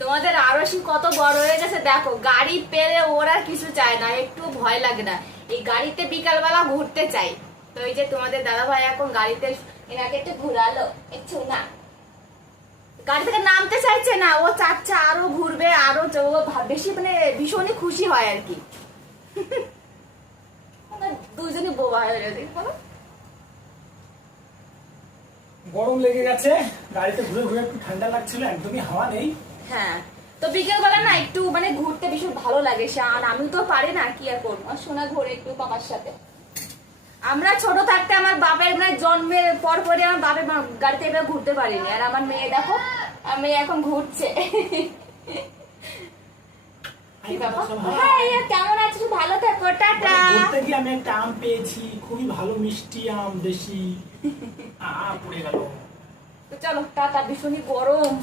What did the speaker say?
তোমাদের আরশি কত বড় হয়ে গেছে দেখো, গাড়ি পেলে ওরা কিছু চায় না, একটু ভয় লাগে না, এই গাড়িতে বিকালবেলা ঘুরতে চাই। তো এই যে তোমাদের দাদা ভাই এখন গাড়িতে এনাকে একটু ঘুরালো, একটু না গাড়ি থেকে নামতে চাইছে না, ও চাচ্ছে আরো ঘুরবে, আরো ও বেশি মানে ভীষণই খুশি হয় আর কি। দুজনই বোবা হয়ে গেছে বলো। গরম লেগে গেছে, গাড়িতে ঘুরে ঘুরে একটু ঠান্ডা লাগছিল, একদমই হাওয়া নেই। হ্যাঁ, তো বিকেল বেলা না একটু মানে ঘুরতে ভীষণ ভালো লাগে, আর আমি তো পারি না, কি আর করবো, সোনা ঘোরে একটু বাবার সাথে। আমরা ছোট থাকতে আমার বাপের মানে জন্মের পর পরে আমার বাপের গাড়িতে এবার ঘুরতে পারিনি, আর আমার মেয়ে দেখো, আর মেয়ে এখন ঘুরছে। কেমন আছিস, ভালো থাকো, টাটা। ঘুরতে গিয়ে আমি একটা আম পেয়েছি, খুবই ভালো মিষ্টি আম, দেশি। পড়ে গেল। তো চলো টাটা, ভীষণই গরম।